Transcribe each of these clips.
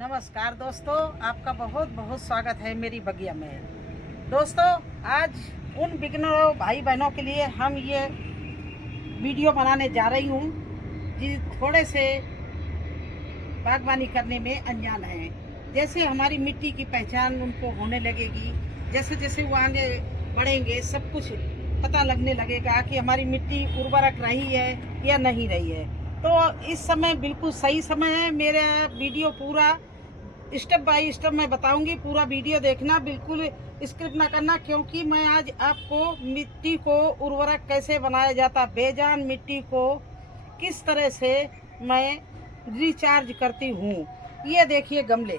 नमस्कार दोस्तों, आपका बहुत बहुत स्वागत है मेरी बगिया में। दोस्तों, आज उन बिगिनर भाई बहनों के लिए हम ये वीडियो बनाने जा रही हूँ जी थोड़े से बागवानी करने में अनजान हैं। जैसे हमारी मिट्टी की पहचान उनको होने लगेगी, जैसे जैसे वो आगे बढ़ेंगे सब कुछ पता लगने लगेगा कि हमारी मिट्टी उर्वरक रही है या नहीं रही है। तो इस समय बिल्कुल सही समय है। मेरा वीडियो पूरा स्टेप बाय स्टेप मैं बताऊंगी, पूरा वीडियो देखना, बिल्कुल स्किप ना करना, क्योंकि मैं आज आपको मिट्टी को उर्वरक कैसे बनाया जाता, बेजान मिट्टी को किस तरह से मैं रिचार्ज करती हूँ। ये देखिए गमले,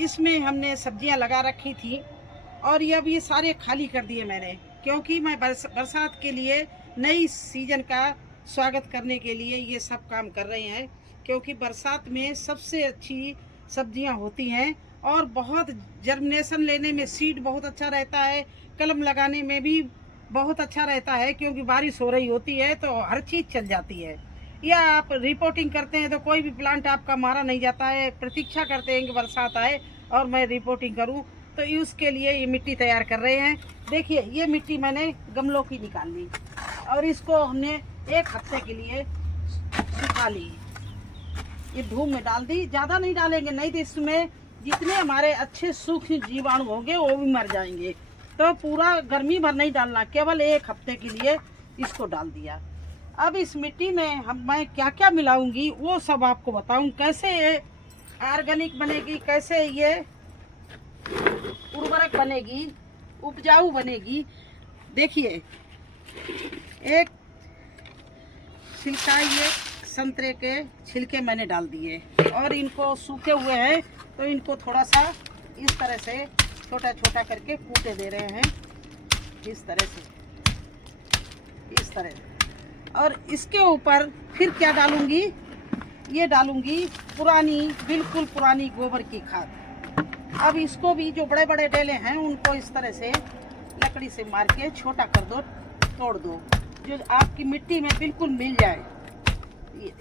इसमें हमने सब्जियां लगा रखी थी और ये अब ये सारे खाली कर दिए मैंने, क्योंकि मैं बरसात के लिए नई सीजन का स्वागत करने के लिए ये सब काम कर रहे हैं। क्योंकि बरसात में सबसे अच्छी सब्जियां होती हैं और बहुत जर्मिनेशन लेने में सीड बहुत अच्छा रहता है, कलम लगाने में भी बहुत अच्छा रहता है, क्योंकि बारिश हो रही होती है तो हर चीज़ चल जाती है। या आप रिपोर्टिंग करते हैं तो कोई भी प्लांट आपका मारा नहीं जाता है, प्रतीक्षा करते हैं कि बरसात आए और मैं रिपोर्टिंग करूं, तो उसके लिए ये मिट्टी तैयार कर रहे हैं। देखिए, ये मिट्टी मैंने गमलों की निकाल ली और इसको हमने एक हफ्ते के लिए सुखा ली। ये धूप में डाल दी, ज़्यादा नहीं डालेंगे, नहीं तो इसमें जितने हमारे अच्छे सूक्ष्म जीवाणु होंगे वो भी मर जाएंगे। तो पूरा गर्मी भर नहीं डालना, केवल एक हफ्ते के लिए इसको डाल दिया। अब इस मिट्टी में मैं क्या क्या मिलाऊंगी वो सब आपको बताऊं, कैसे ये ऑर्गेनिक बनेगी, कैसे ये उर्वरक बनेगी, उपजाऊ बनेगी। देखिए, एक छिलका, ये संतरे के छिलके मैंने डाल दिए और इनको सूखे हुए हैं तो इनको थोड़ा सा इस तरह से छोटा छोटा करके कूटे दे रहे हैं, इस तरह से, इस तरह। और इसके ऊपर फिर क्या डालूंगी, ये डालूंगी पुरानी, बिल्कुल पुरानी गोबर की खाद। अब इसको भी जो बड़े बड़े डेले हैं उनको इस तरह से लकड़ी से मार के छोटा कर दो, तोड़ दो, जो आपकी मिट्टी में बिल्कुल मिल जाए। ये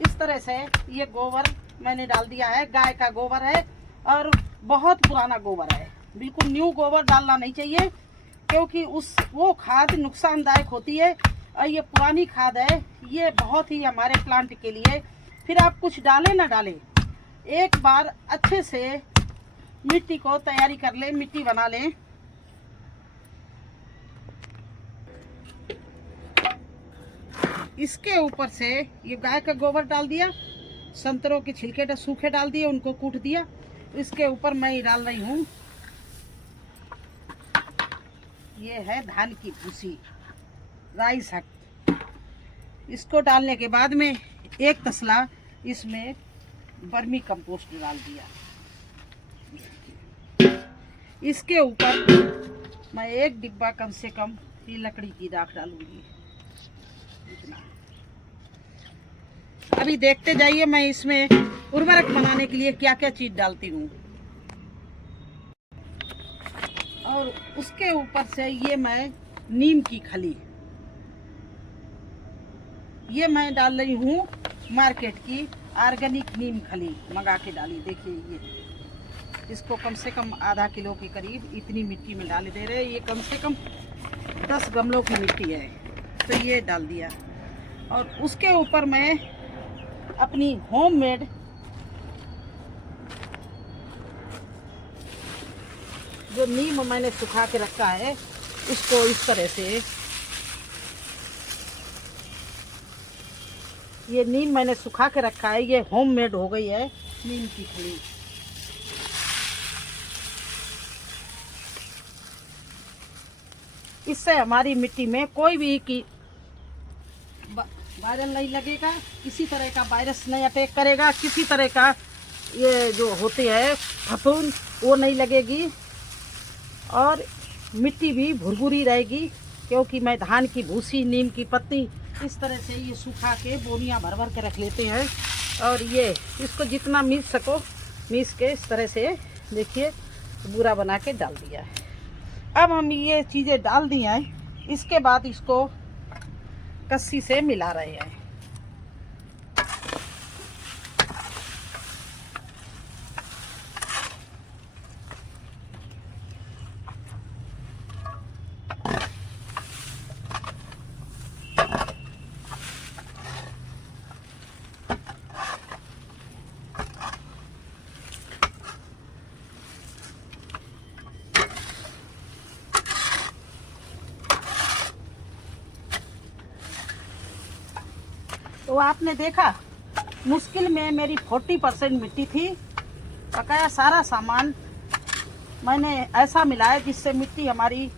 इस तरह से ये गोबर मैंने डाल दिया है, गाय का गोबर है और बहुत पुराना गोबर है, बिल्कुल न्यू गोबर डालना नहीं चाहिए, क्योंकि वो खाद नुकसानदायक होती है। और ये पुरानी खाद है, ये बहुत ही हमारे प्लांट के लिए। फिर आप कुछ डालें ना डालें, एक बार अच्छे से मिट्टी को तैयारी कर लें, मिट्टी बना लें। इसके ऊपर से ये गाय का गोबर डाल दिया, संतरों के छिलके सूखे डाल दिए, उनको कूट दिया। इसके ऊपर मैं डाल रही हूँ, ये है धान की भूसी, राई साग। इसको डालने के बाद में एक तसला इसमें वर्मी कंपोस्ट डाल दिया। इसके ऊपर मैं एक डिब्बा कम से कम ये लकड़ी की राख डालूंगी, इतना। अभी देखते जाइए मैं इसमें उर्वरक बनाने के लिए क्या क्या चीज डालती हूँ। और उसके ऊपर से ये मैं नीम की खली, ये मैं डाल रही हूँ मार्केट की ऑर्गेनिक नीम खली मंगा के डाली। देखिए, ये इसको कम से कम आधा किलो के करीब इतनी मिट्टी में डाल दे रहे हैं। ये कम से कम 10 गमलों की मिट्टी है, तो ये डाल दिया। और उसके ऊपर मैं अपनी होममेड जो नीम मैंने सुखा के रखा है उसको इस तरह से, ये नीम मैंने सुखा के रखा है, ये होममेड हो गई है नीम की खली। इससे हमारी मिट्टी में कोई भी की वायरल नहीं लगेगा, किसी तरह का वायरस नहीं अटैक करेगा, किसी तरह का ये जो होते हैं फफूंद वो नहीं लगेगी और मिट्टी भी भुरभुरी रहेगी। क्योंकि मैं धान की भूसी, नीम की पत्ती इस तरह से ये सुखा के बोनियाँ भर भर के रख लेते हैं और ये इसको जितना मीस सको मीस के इस तरह से, देखिए, बुरा बना के डाल दिया है। अब हम ये चीज़ें डाल दी हैं, इसके बाद इसको कस्सी से मिला रहे हैं। तो आपने देखा मुश्किल में मेरी 40% मिट्टी थी। बकाया सारा सामान मैंने ऐसा मिलाया जिससे मिट्टी हमारी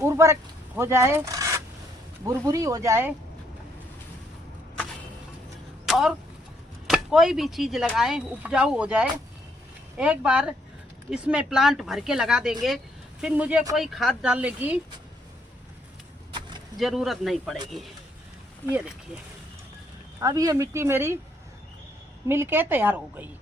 उर्वरक हो जाए, भुरभुरी हो जाए, और कोई भी चीज़ लगाएं उपजाऊ हो जाए। एक बार इसमें प्लांट भर के लगा देंगे, फिर मुझे कोई खाद डालने की ज़रूरत नहीं पड़ेगी। ये देखिए, अब ये मिट्टी मेरी मिलके तैयार हो गई।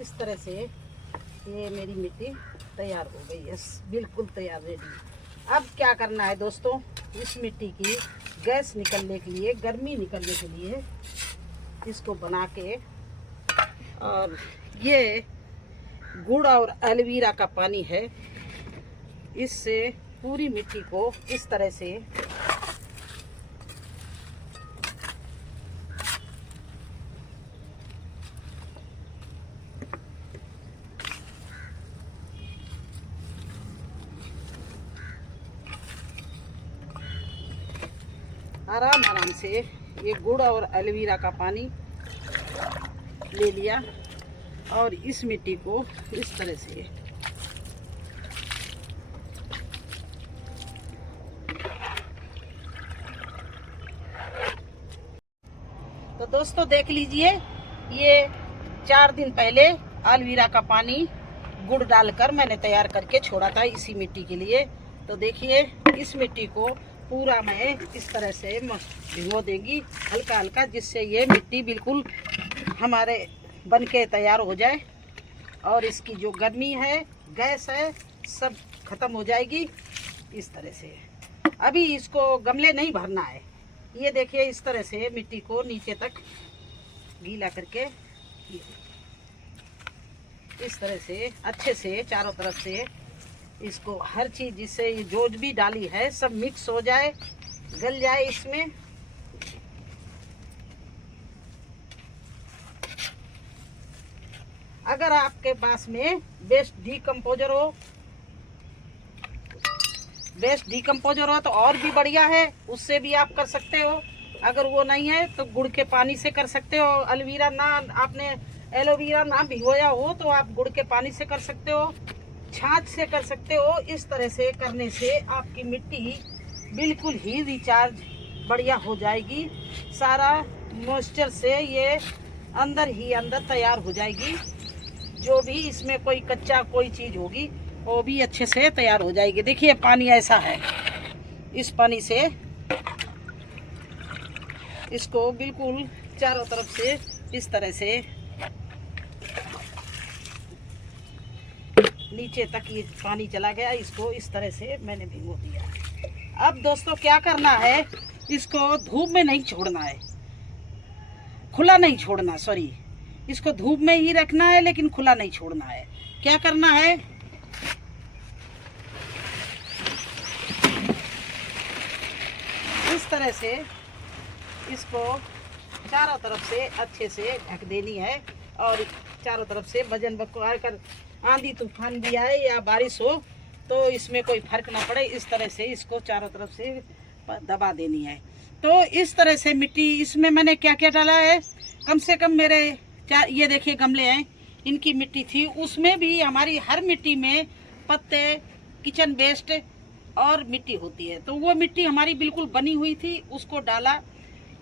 इस तरह से ये मेरी मिट्टी तैयार हो गई है, बिल्कुल तैयार रेडी। अब क्या करना है दोस्तों, इस मिट्टी की गैस निकलने के लिए, गर्मी निकलने के लिए इसको बना के, और ये गुड़ और एलोवेरा का पानी है, इससे पूरी मिट्टी को इस तरह से आराम आराम से ये गुड़ और एलोवेरा का पानी ले लिया, और इस मिट्टी को इस तरह से तो दोस्तों देख लीजिए, ये 4 दिन पहले एलोवेरा का पानी गुड़ डालकर मैंने तैयार करके छोड़ा था इसी मिट्टी के लिए। तो देखिए, इस मिट्टी को पूरा मैं इस तरह से भिगो देंगी हल्का हल्का, जिससे ये मिट्टी बिल्कुल हमारे बनके तैयार हो जाए, और इसकी जो गर्मी है, गैस है, सब खत्म हो जाएगी इस तरह से। अभी इसको गमले नहीं भरना है। ये देखिए, इस तरह से मिट्टी को नीचे तक गीला करके इस तरह से अच्छे से चारों तरफ से इसको हर चीज, जिससे ये जो भी डाली है सब मिक्स हो जाए, गल जाए इसमें। अगर आपके पास में वेस्ट डिकम्पोजर हो तो और भी बढ़िया है, उससे भी आप कर सकते हो। अगर वो नहीं है तो गुड़ के पानी से कर सकते हो। आपने एलोवेरा ना भिगोया हो तो आप गुड़ के पानी से कर सकते हो, छाछ से कर सकते हो। इस तरह से करने से आपकी मिट्टी बिल्कुल ही रिचार्ज बढ़िया हो जाएगी, सारा मॉइस्चर से ये अंदर ही अंदर तैयार हो जाएगी। जो भी इसमें कोई कच्चा कोई चीज़ होगी वो भी अच्छे से तैयार हो जाएगी। देखिए, पानी ऐसा है, इस पानी से इसको बिल्कुल चारों तरफ से इस तरह से नीचे तक ये पानी चला गया। इसको इस तरह से मैंने भिगो दिया। अब दोस्तों क्या करना है, इसको धूप में नहीं छोड़ना है, खुला नहीं छोड़ना, सॉरी, इसको धूप में ही रखना है लेकिन खुला नहीं छोड़ना है। क्या करना है, इस तरह से इसको चारों तरफ से अच्छे से ढक देनी है, और चारों तरफ से वजन बकवार कर, आंधी तूफान भी आए या बारिश हो तो इसमें कोई फर्क ना पड़े, इस तरह से इसको चारों तरफ से दबा देनी है। तो इस तरह से मिट्टी, इसमें मैंने क्या क्या डाला है, कम से कम मेरे ये देखिए गमले हैं, इनकी मिट्टी थी। उसमें भी हमारी हर मिट्टी में पत्ते, किचन वेस्ट और मिट्टी होती है, तो वो मिट्टी हमारी बिल्कुल बनी हुई थी, उसको डाला।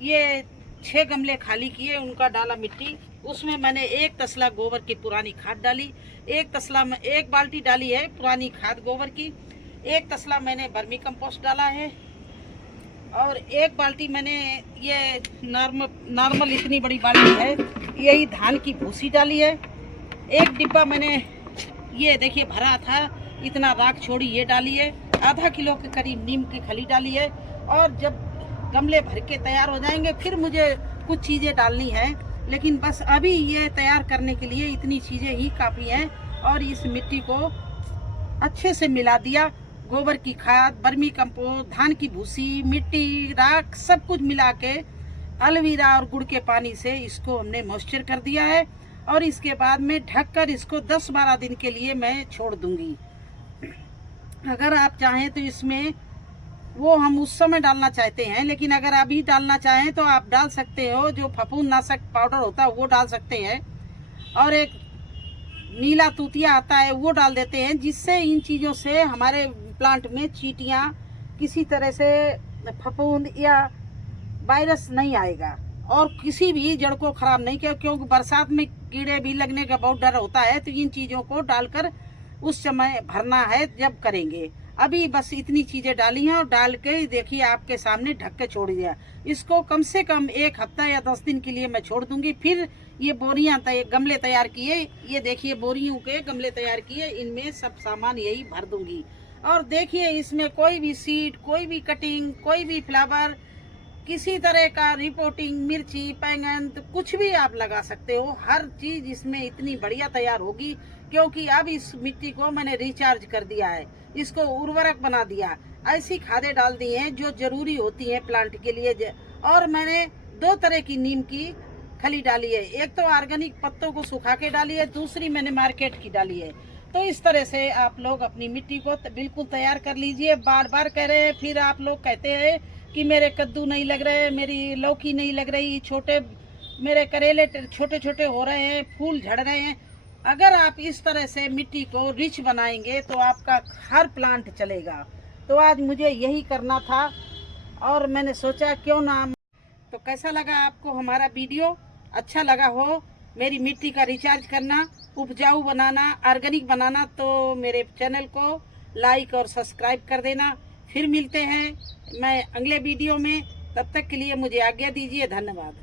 ये 6 गमले खाली किए, उनका डाला मिट्टी। उसमें मैंने 1 तसला गोबर की पुरानी खाद डाली, 1 बाल्टी डाली है पुरानी खाद गोबर की, 1 तसला मैंने वर्मी कंपोस्ट डाला है, और 1 बाल्टी मैंने ये नॉर्मल इतनी बड़ी बाल्टी है, यही धान की भूसी डाली है। 1 डिब्बा मैंने ये देखिए भरा था, इतना राख छोड़ी ये डाली है। आधा किलो के करीब नीम की खली डाली है। और जब गमले भर के तैयार हो जाएंगे फिर मुझे कुछ चीज़ें डालनी है, लेकिन बस अभी ये तैयार करने के लिए इतनी चीज़ें ही काफ़ी हैं। और इस मिट्टी को अच्छे से मिला दिया, गोबर की खाद, वर्मी कंपोस्ट, धान की भूसी, मिट्टी, राख, सब कुछ मिला के एलोवेरा और गुड़ के पानी से इसको हमने मॉइस्चर कर दिया है। और इसके बाद में ढककर इसको 10-12 दिन के लिए मैं छोड़ दूंगी। अगर आप चाहें तो इसमें वो हम उस समय डालना चाहते हैं, लेकिन अगर अभी डालना चाहें तो आप डाल सकते हो। जो फफूंदनाशक पाउडर होता है वो डाल सकते हैं, और एक नीला तूतिया आता है वो डाल देते हैं, जिससे इन चीज़ों से हमारे प्लांट में चींटियाँ, किसी तरह से फफूंद या वायरस नहीं आएगा और किसी भी जड़ को खराब नहीं किया, क्योंकि बरसात में कीड़े भी लगने का बहुत डर होता है। तो इन चीज़ों को डालकर उस समय भरना है जब करेंगे। अभी बस इतनी चीज़ें डाली हैं और डाल के देखिए आपके सामने ढक के छोड़ दिया। इसको कम से कम 1 हफ्ता या 10 दिन के लिए मैं छोड़ दूंगी। फिर ये बोरियां गमले तैयार किए, ये देखिए बोरियों के गमले तैयार किए, इनमें सब सामान यही भर दूंगी। और देखिए इसमें कोई भी सीड, कोई भी कटिंग, कोई भी फ्लावर, किसी तरह का रिपोर्टिंग, मिर्ची, बैंगन, तो कुछ भी आप लगा सकते हो। हर चीज इसमें इतनी बढ़िया तैयार होगी, क्योंकि अब इस मिट्टी को मैंने रिचार्ज कर दिया है, इसको उर्वरक बना दिया, ऐसी खादें डाल दी हैं जो जरूरी होती हैं प्लांट के लिए। और मैंने 2 तरह की नीम की खली डाली है, एक तो ऑर्गेनिक पत्तों को सुखा के डाली है, दूसरी मैंने मार्केट की डाली है। तो इस तरह से आप लोग अपनी मिट्टी को बिल्कुल तैयार कर लीजिए। बार बार कह रहे हैं, फिर आप लोग कहते हैं कि मेरे कद्दू नहीं लग रहे, मेरी लौकी नहीं लग रही, मेरे करेले छोटे छोटे हो रहे हैं, फूल झड़ रहे हैं। अगर आप इस तरह से मिट्टी को रिच बनाएंगे तो आपका हर प्लांट चलेगा। तो आज मुझे यही करना था और मैंने सोचा क्यों ना। तो कैसा लगा आपको हमारा वीडियो? अच्छा लगा हो मेरी मिट्टी का रिचार्ज करना, उपजाऊ बनाना, ऑर्गेनिक बनाना, तो मेरे चैनल को लाइक और सब्सक्राइब कर देना। फिर मिलते हैं मैं अगले वीडियो में, तब तक के लिए मुझे आज्ञा दीजिए। धन्यवाद।